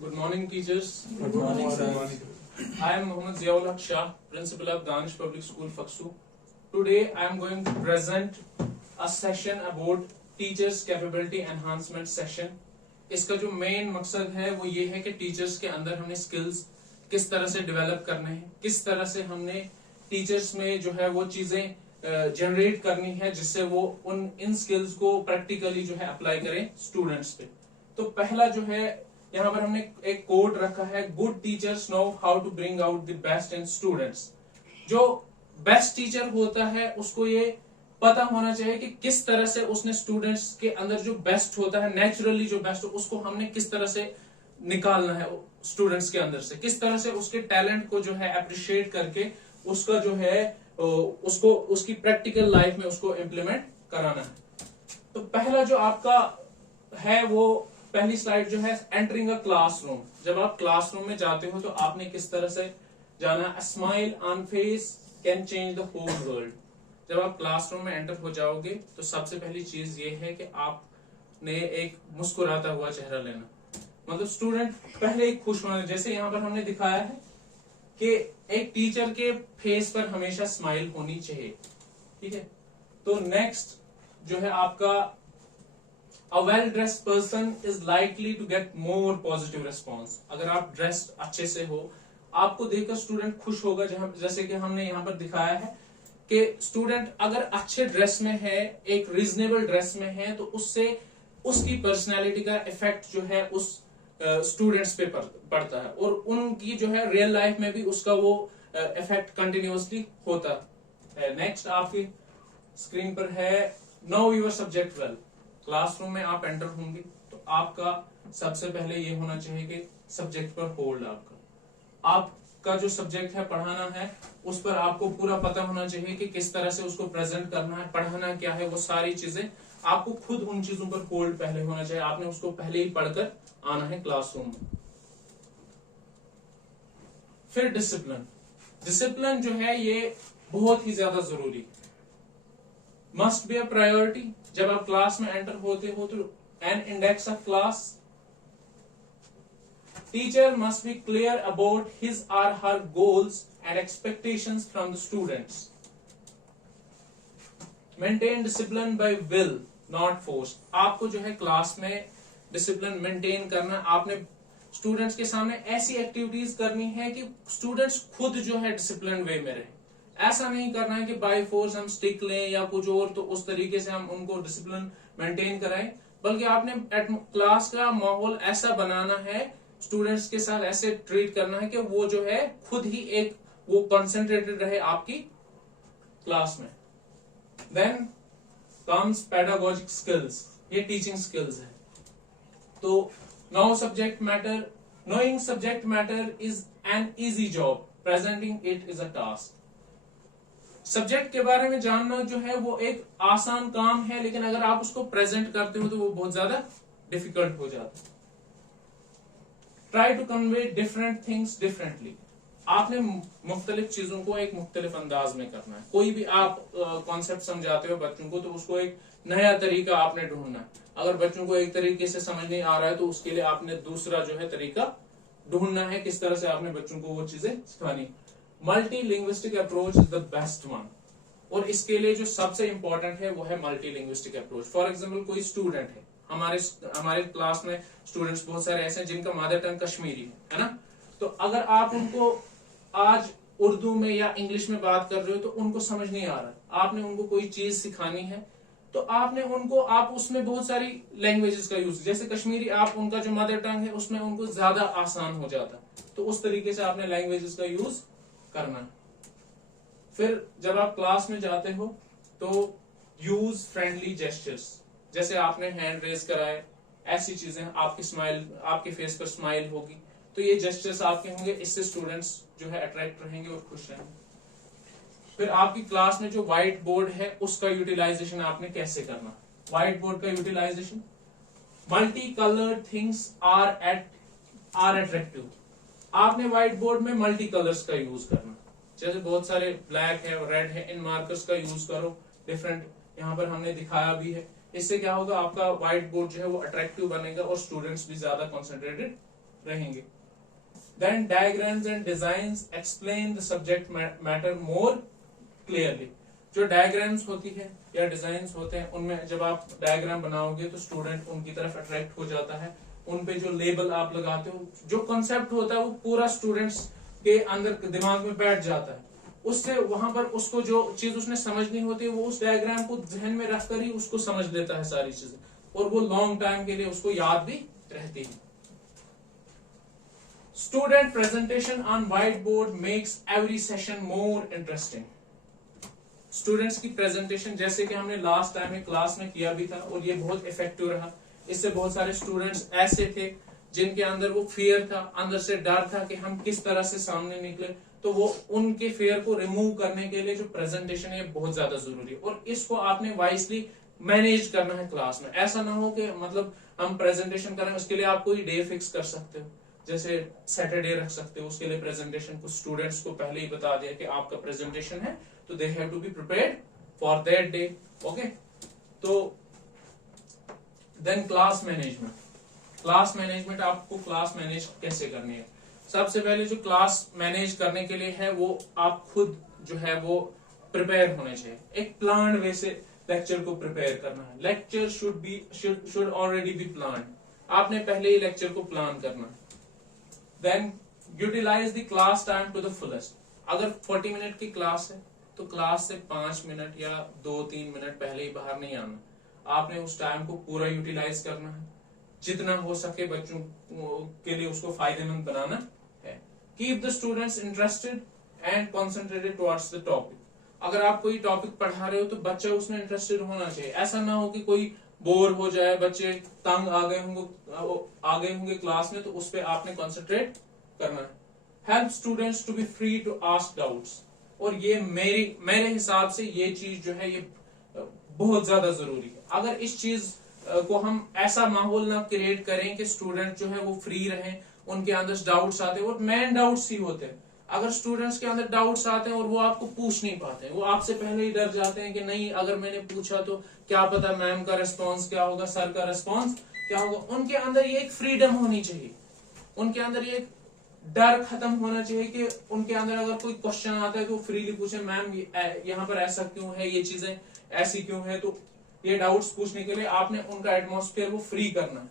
Good morning, teachers. Good morning, sir. I am Mohammad Ziaul Haq Shah, principal of Danish Public School, Faksu. Today, I am going to present a session about teachers capability enhancement session. इसका जो main मकसद है वो ये है कि teachers के अंदर हमने स्किल्स किस तरह से डेवलप करने हैं, किस तरह से हमने टीचर्स में जो है वो चीजें जनरेट करनी है जिससे वो इन स्किल्स को प्रैक्टिकली जो है अप्लाई करें स्टूडेंट्स पे। तो पहला जो है यहाँ पर हमने एक कोड रखा है, good teachers know how to bring out the best in students. जो बेस्ट टीचर होता है उसको ये पता होना चाहिए कि किस तरह से उसने स्टूडेंट्स के अंदर जो बेस्ट होता है, नेचुरली जो बेस्ट हो, उसको हमने किस तरह से निकालना है स्टूडेंट्स के अंदर से, किस तरह से उसके टैलेंट को जो है अप्रिशिएट करके उसका जो है उसको उसकी प्रैक्टिकल लाइफ में उसको इम्प्लीमेंट कराना है। तो पहला जो आपका है वो पहली स्लाइड जो है एंटरिंग अ क्लासरूम। जब आप क्लासरूम में जाते हो तो आपने किस तरह से जाना, smile on face can change the whole world. जब आप क्लासरूम में एंटर हो जाओगे तो सबसे पहली चीज ये है कि आपने एक मुस्कुराता हुआ चेहरा लेना, मतलब स्टूडेंट पहले ही खुश होना। जैसे यहाँ पर हमने दिखाया है कि एक टीचर के फेस पर हमेशा स्माइल होनी चाहिए, ठीक है। तो नेक्स्ट जो है आपका A well-dressed person is likely to get more positive response. अगर आप ड्रेस्ड अच्छे से हो, आपको देखकर स्टूडेंट खुश होगा। जैसे कि हमने यहाँ पर दिखाया है कि स्टूडेंट अगर अच्छे ड्रेस में है, एक रीजनेबल ड्रेस में है, तो उससे उसकी पर्सनैलिटी का इफेक्ट जो है उस स्टूडेंट्स पे पड़ता है और उनकी जो है रियल लाइफ में भी उसका वो इफेक्ट कंटिन्यूअसली होता है। नेक्स्ट आपकी स्क्रीन पर है know your subject well. Classroom में आप एंटर होंगे तो आपका सबसे पहले ये होना चाहिए कि सब्जेक्ट पर होल्ड आपका जो सब्जेक्ट है पढ़ाना है उस पर आपको पूरा पता होना चाहिए कि किस तरह से उसको प्रेजेंट करना है, पढ़ाना क्या है, वो सारी चीजें आपको खुद उन चीजों पर होल्ड पहले होना चाहिए। आपने उसको पहले ही पढ़कर आना है क्लासरूम में। फिर डिसिप्लिन जो है ये बहुत ही ज्यादा जरूरी है, मस्ट बी अ प्रायोरिटी। जब आप क्लास में एंटर होते हो तो an index of class, teacher must be clear about his or her goals and expectations from the students. Maintain discipline by will not force. आपको जो है क्लास में डिसिप्लिन मेंटेन करना, आपने स्टूडेंट्स के सामने ऐसी एक्टिविटीज करनी है कि स्टूडेंट्स खुद जो है डिसिप्लिन वे में रहे। ऐसा नहीं करना है कि बाय फोर्स हम स्टिक लें या कुछ और, तो उस तरीके से हम उनको डिसिप्लिन मेंटेन कराएं, बल्कि आपने क्लास का माहौल ऐसा बनाना है, स्टूडेंट्स के साथ ऐसे ट्रीट करना है कि वो जो है खुद ही एक वो कंसंट्रेटेड रहे आपकी क्लास में। देन कम्स पेडागोजिक स्किल्स, ये टीचिंग स्किल्स है। तो know subject matter, knowing subject matter is an easy job, presenting it is a task. Subject के बारे में जानना जो है वो एक आसान काम है, लेकिन अगर आप उसको प्रेजेंट करते हो तो वो बहुत ज्यादा डिफिकल्ट हो जाता है। Try to convey different things differently. आपने मुख्तलिफ चीजों को एक मुख्तलिफ अंदाज में करना है। कोई भी आप कॉन्सेप्ट समझाते हो बच्चों को तो उसको एक नया तरीका आपने ढूंढना है। अगर बच्चों को एक तरीके से समझ नहीं आ रहा है तो उसके लिए आपने दूसरा जो है तरीका ढूंढना है, किस तरह से आपने बच्चों को वो चीजें सिखानी। Multi linguistic approach is the best one, और इसके लिए जो सबसे इंपॉर्टेंट है वो है multi linguistic approach. For example कोई स्टूडेंट है, हमारे क्लास में स्टूडेंट्स बहुत सारे ऐसे हैं जिनका मदर टंग कश्मीरी है ना, तो अगर आप उनको आज उर्दू में या इंग्लिश में बात कर रहे हो तो उनको समझ नहीं आ रहा, आपने उनको कोई चीज सिखानी है तो आपने उनको आप उसमें बहुत सारी लैंग्वेजेस का यूज, जैसे कश्मीरी आप उनका जो मदर टंग है उसमें उनको ज्यादा आसान हो जाता, तो उस तरीके से आपने लैंग्वेजेस का यूज करना। फिर जब आप क्लास में जाते हो तो यूज फ्रेंडली जेस्चर्स, जैसे आपने हैंड रेज कराए, ऐसी चीजें, आपकी स्माइल, आपके फेस पर स्माइल होगी, तो ये जेस्चर्स आपके होंगे, इससे स्टूडेंट्स जो है अट्रैक्ट रहेंगे और खुश रहेंगे। फिर आपकी क्लास में जो व्हाइट बोर्ड है उसका यूटिलाइजेशन आपने कैसे करना। व्हाइट बोर्ड का utilization, multi coloured things are attractive. आपने व्हाइट बोर्ड में मल्टी कलर्स का यूज करना, जैसे बहुत सारे ब्लैक है, रेड है, इन मार्कर्स का यूज करो, डिफरेंट यहाँ पर हमने दिखाया भी है। इससे क्या होगा, आपका व्हाइट बोर्ड जो है वो अट्रैक्टिव बनेगा और स्टूडेंट्स भी ज्यादा कॉन्सेंट्रेटेड रहेंगे। Then diagrams and designs explain the subject matter more clearly. जो डायग्राम्स होती है या डिजाइन्स होते हैं, उनमें जब आप डायग्राम बनाओगे तो स्टूडेंट उनकी तरफ अट्रैक्ट हो जाता है। उन पे जो लेबल आप लगाते हो, जो कॉन्सेप्ट होता है वो पूरा स्टूडेंट्स के अंदर दिमाग में बैठ जाता है। उससे वहां पर उसको जो चीज उसने समझनी होती है वो उस डायग्राम को ध्यान में रखकर ही उसको समझ लेता है सारी चीजें, और वो लॉन्ग टाइम के लिए उसको याद भी रहती है। Student presentation on white board makes every session more interesting. Students की प्रेजेंटेशन जैसे कि हमने लास्ट टाइम में क्लास में किया भी था और ये बहुत इफेक्टिव रहा। इससे बहुत सारे स्टूडेंट्स ऐसे थे जिनके अंदर वो फियर था, अंदर से डर था कि हम किस तरह से सामने निकले, तो वो उनके फियर को रिमूव करने के लिए जो प्रेजेंटेशन है बहुत ज्यादा जरूरी है, और इसको आपने वाइसली मैनेज करना है क्लास में। ऐसा ना हो कि मतलब हम प्रेजेंटेशन करें, उसके लिए आप कोई डे फिक्स कर सकते हो, जैसे सैटरडे रख सकते हो उसके लिए प्रेजेंटेशन को। स्टूडेंट्स को पहले ही बता दिया कि आपका प्रेजेंटेशन है, तो they have to be prepared for that day. Okay, तो then class management. Class management, आपको क्लास मैनेज कैसे करनी है? सबसे पहले जो क्लास मैनेज करने के लिए है वो आप खुद जो है वो प्रिपेयर होने चाहिए। एक प्लान वे से लेक्चर को प्रिपेयर करना है। Lecture should already be plan. आपने पहले ही लेक्चर को प्लान करना है। Then utilize the class time to the fullest. अगर 40 मिनट की क्लास है तो क्लास से 5 मिनट या 2-3 मिनट पहले ही बाहर नहीं आना। आपने उस टाइम को पूरा यूटिलाइज करना है, जितना हो सके बच्चों के लिए उसको फायदेमंद बनाना है। Keep the students interested and concentrated towards the topic. अगर आप कोई टॉपिक पढ़ा रहे हो तो बच्चा उसमें इंटरेस्टेड होना चाहिए। ऐसा ना हो कि कोई बोर हो जाए, बच्चे तंग आ गए होंगे क्लास में, तो उस पर आपने कॉन्सेंट्रेट करना है। Help students to be free to ask doubts. और ये मेरे हिसाब से ये चीज जो है ये बहुत ज्यादा जरूरी है। अगर इस चीज को हम ऐसा माहौल ना क्रिएट करें कि स्टूडेंट जो है वो फ्री रहें, उनके अंदर डाउट्स आते हैं, और मेन डाउट्स ही होते हैं। अगर स्टूडेंट्स के अंदर डाउट्स आते हैं और वो आपको पूछ नहीं पाते हैं, वो आपसे पहले ही डर जाते हैं कि नहीं अगर मैंने पूछा तो क्या पता मैम का रिस्पॉन्स क्या होगा, सर का रिस्पॉन्स क्या होगा। उनके अंदर ये एक फ्रीडम होनी चाहिए, उनके अंदर ये एक डर खत्म होना चाहिए कि उनके अंदर अगर कोई क्वेश्चन आता है तो फ्रीली पूछे, मैम यहाँ पर ऐसा क्यों है, ये चीजें ऐसी क्यों है। तो ये डाउट्स पूछने के लिए आपने उनका एटमॉस्फेयर वो फ्री करना है।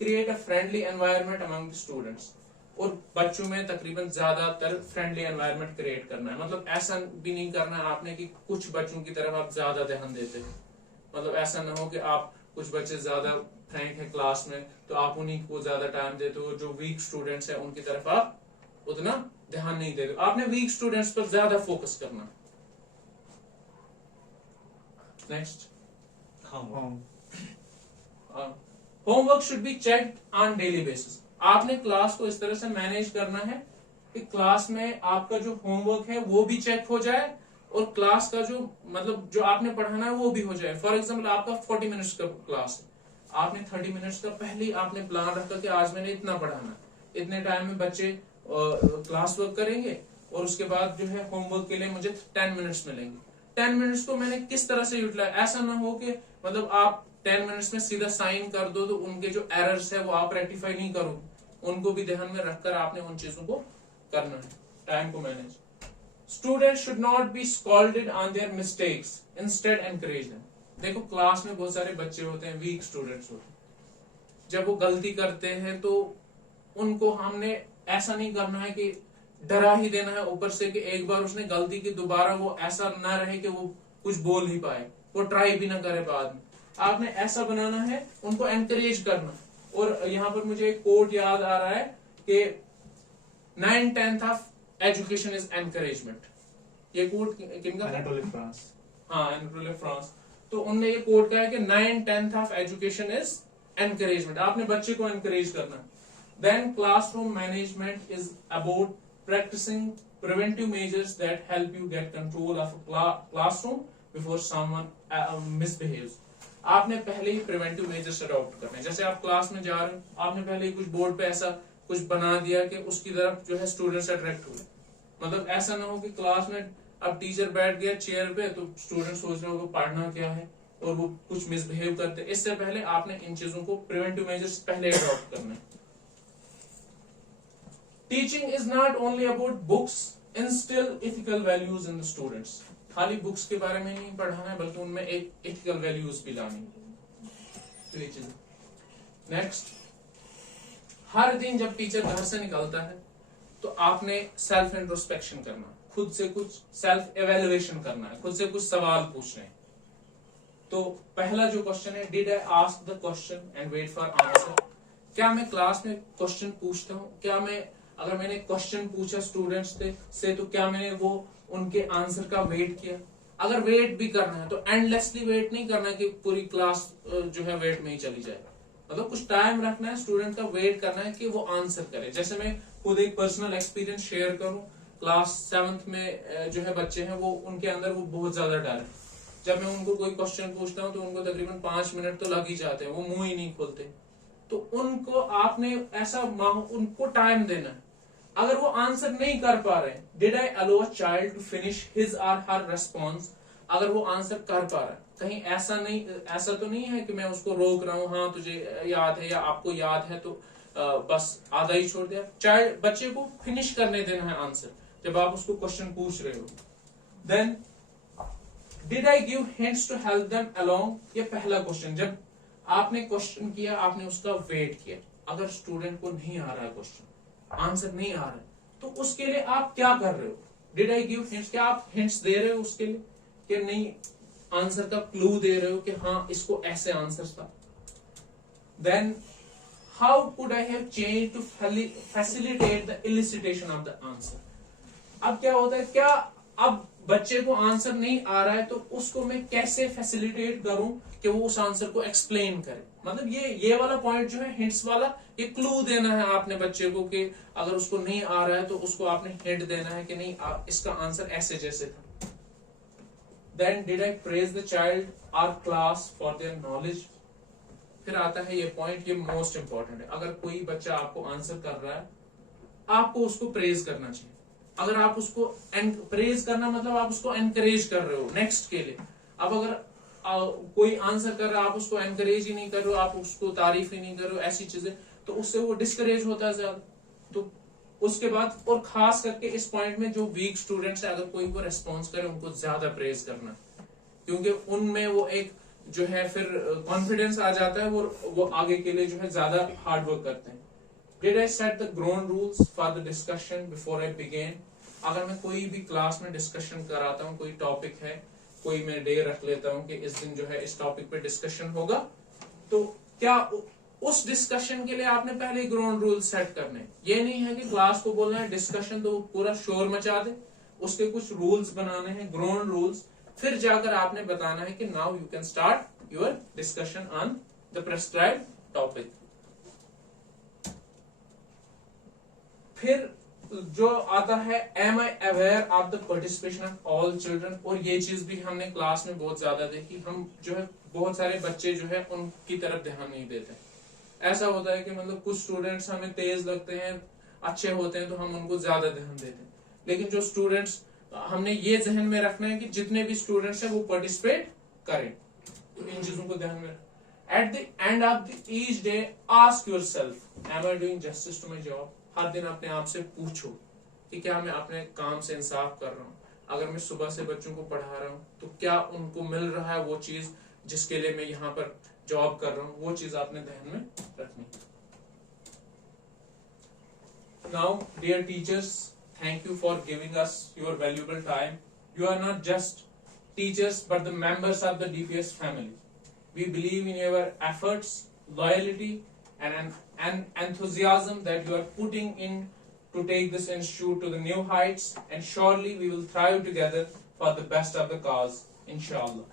Create a friendly environment among the students. और बच्चों में तकरीबन ज्यादातर फ्रेंडली एनवायरनमेंट क्रिएट करना है। मतलब ऐसा भी नहीं करना है आपने कि कुछ बच्चों की तरफ आप ज्यादा ध्यान देते हैं। मतलब ऐसा ना हो कि आप कुछ बच्चे ज्यादा फ्रैंक है क्लास में तो आप उन्हीं को ज्यादा टाइम देते हो, जो वीक स्टूडेंट्स है उनकी तरफ आप उतना ध्यान नहीं देते। आपने वीक स्टूडेंट्स पर ज्यादा फोकस करना। Next, homework should be checked on daily basis. आपने क्लास को इस तरह से मैनेज करना है कि क्लास में आपका जो होमवर्क है वो भी चेक हो जाए और क्लास का जो मतलब जो आपने पढ़ाना है वो भी हो जाए। फॉर एग्जाम्पल आपका 40 मिनट्स का क्लास है, आपने 30 मिनट्स का पहले ही आपने प्लान रखा कि आज मैंने इतना पढ़ाना है, इतने टाइम में बच्चे क्लास वर्क करेंगे और उसके बाद जो है होमवर्क के लिए मुझे 10 मिनट्स मिलेंगे। 10 मिनट्स को मैंने किस तरह से यूटिलाइज, ऐसा ना हो कि मतलब आप 10 मिनट्स में सीधा साइन कर दो तो उनके जो एरर्स है वो आप रेक्टिफाई नहीं करो, उनको भी ध्यान में रखकर आपने उन चीजों को करना है, टाइम को manage. Student should not be scolded on their mistakes, instead encourage them. देखो क्लास में बहुत सारे बच्चे होते हैं, वीक स्टूडेंट्स होते हैं, जब वो गलती करते हैं तो उनको हमने ऐसा नहीं करना है कि डरा ही देना है ऊपर से कि एक बार उसने गलती की दोबारा वो ऐसा ना रहे कि वो कुछ बोल ही पाए, वो ट्राई भी ना करे बाद में। आपने ऐसा बनाना है, उनको एनकरेज करना। और यहाँ पर मुझे एक कोट याद आ रहा है कि 9/10 ऑफ एजुकेशन इज एनकरेजमेंट। ये कोट किनका? एनाटोले फ्रांस। हाँ, एनाटोले फ्रांस। तो उनने ये कोट कहा है कि 9/10 ऑफ एजुकेशन इज एनकरेजमेंट। आपने बच्चे को एनकरेज करना। Then classroom management is about practicing preventive measures that help you get control of a classroom before someone misbehaves. आपने पहले ही प्रिवेंटिव मेजर्स अडॉप्ट करने। जैसे आप क्लास में जा रहे हो, आपने पहले ही कुछ बोर्ड पे ऐसा कुछ बना दिया कि उसकी तरफ जो है स्टूडेंट्स अट्रैक्ट हुए। मतलब ऐसा ना हो कि क्लास में अब टीचर बैठ गया चेयर पे तो स्टूडेंट सोच रहे हो पढ़ना क्या है और वो कुछ मिसबिहेव करते। इससे पहले आपने इन चीजों को प्रिवेंटिव मेजर्स पहले अडॉप्ट करने। Teaching is not only about books, instil ethical values in the students. खाली बुक्स के बारे में नहीं पढ़ाना है बल्कि उनमें एक इथिकल वैल्यूज भी लानी है। तो ये चीज नेक्स्ट, हर दिन जब टीचर घर से निकलता है तो आपने सेल्फ इंट्रोस्पेक्शन करना, खुद से कुछ सेल्फ एवेल्युएशन करना है, खुद से कुछ सवाल पूछने हैं। तो पहला जो क्वेश्चन है, did I ask the question and wait for answer. क्या मैं क्लास में क्वेश्चन पूछता हूँ? क्या मैं, अगर मैंने क्वेश्चन पूछा स्टूडेंट्स से तो क्या मैंने वो उनके आंसर का वेट किया? अगर वेट भी करना है तो एंडलेसली वेट नहीं करना कि पूरी क्लास जो है वेट में ही चली जाए। मतलब कुछ टाइम रखना है, स्टूडेंट का वेट करना है कि वो आंसर करे। जैसे मैं खुद एक पर्सनल एक्सपीरियंस शेयर करूं, क्लास 7th में जो है बच्चे हैं वो, उनके अंदर वो बहुत ज्यादा डर है। जब मैं उनको कोई क्वेश्चन पूछता हूं तो उनको तकरीबन 5 मिनट तो लग ही जाते हैं, वो मुंह ही नहीं खोलते। तो उनको आपने ऐसा उनको टाइम देना है। अगर वो आंसर नहीं कर पा रहे, did I allow a child to finish his or her response. अगर वो आंसर कर पा रहा है, कहीं ऐसा तो नहीं है कि मैं उसको रोक रहा हूं, हाँ तुझे याद है या आपको याद है तो बस आधा ही छोड़ दिया। चाइल्ड, बच्चे को फिनिश करने देना है आंसर जब आप उसको क्वेश्चन पूछ रहे हो। Then did I give hints to help them along. ये पहला क्वेश्चन, जब आपने क्वेश्चन किया आपने उसका वेट किया। अगर स्टूडेंट को नहीं आ रहा है क्वेश्चन, आंसर नहीं आ रहा है, तो उसके लिए आप क्या कर रहे हो? डिड आई गिव हिंट्स, क्या आप हिंट्स दे रहे हो उसके लिए कि नहीं, आंसर का क्लू दे रहे हो कि हाँ इसको ऐसे आंसर था। Then how could I have change to facilitate the elicitation of the answer. अब क्या होता है, क्या अब बच्चे को आंसर नहीं आ रहा है तो उसको मैं कैसे फैसिलिटेट करूं कि वो उस आंसर को एक्सप्लेन करे। मतलब ये वाला पॉइंट जो है हिंट्स वाला, ये क्लू देना है आपने बच्चे को कि अगर उसको नहीं आ रहा है तो उसको आपने हिंट देना है कि नहीं इसका आंसर ऐसे जैसे था। Then did I praise the child or class for their knowledge? फिर आता है ये पॉइंट, ये मोस्ट इंपॉर्टेंट है। अगर कोई बच्चा आपको आंसर कर रहा है, आपको उसको प्रेज करना चाहिए। अगर आप उसको प्रेज करना मतलब आप उसको एनकरेज कर रहे हो नेक्स्ट के लिए। अब अगर कोई आंसर कर रहा है, आप उसको एनकरेज ही नहीं कर रहे हो, आप उसको तारीफ ही नहीं कर रहे हो, ऐसी चीजें, तो उससे वो डिस्करेज होता है ज्यादा। तो उसके बाद, और खास करके इस पॉइंट में जो वीक स्टूडेंट्स है, अगर कोई वो रेस्पॉन्स करे उनको ज्यादा प्रेज करना, क्योंकि उनमें वो एक जो है फिर कॉन्फिडेंस आ जाता है, वो आगे के लिए जो है ज्यादा हार्ड वर्क करते हैं। Did I set the ground rules for the discussion before I begin. अगर मैं कोई भी क्लास में डिस्कशन कराता हूँ, कोई टॉपिक है, कोई मैं डे रख लेता हूँ कि इस दिन जो है इस टॉपिक पे डिस्कशन होगा, तो क्या उस डिस्कशन के लिए आपने पहले ग्राउंड रूल सेट करने। ये नहीं है कि क्लास को बोलना है डिस्कशन तो पूरा शोर मचा दे, उसके कुछ रूल्स बनाने हैं, ग्राउंड रूल्स, फिर जाकर आपने बताना है कि now you can start your discussion on the prescribed topic. फिर जो आता है, am I aware of the participation of all children. और ये चीज भी हमने क्लास में बहुत ज्यादा देखी, हम जो है बहुत सारे बच्चे जो है उनकी तरफ ध्यान नहीं देते। ऐसा होता है कि मतलब कुछ स्टूडेंट्स हमें तेज लगते हैं, अच्छे होते हैं, तो हम उनको ज्यादा ध्यान देते हैं। लेकिन जो स्टूडेंट्स, हमने ये जहन में रखना है कि जितने भी स्टूडेंट्स हैं वो पार्टिसिपेट करें, तो इन चीजों को ध्यान में रखें। At the end of the each day ask yourself, am I doing justice to my job. हर दिन अपने आप से पूछो कि क्या मैं अपने काम से इंसाफ कर रहा हूँ। अगर मैं सुबह से बच्चों को पढ़ा रहा हूँ तो क्या उनको मिल रहा है वो चीज जिसके लिए मैं यहाँ पर जॉब कर रहा हूँ, वो चीज आपने ध्यान में रखनी। Now dear teachers, thank you for giving us your valuable time. You are not just teachers but the members of the DPS family. We believe in your efforts, loyalty and enthusiasm that you are putting in to take this institute to the new heights, and surely we will thrive together for the best of the cause, inshallah.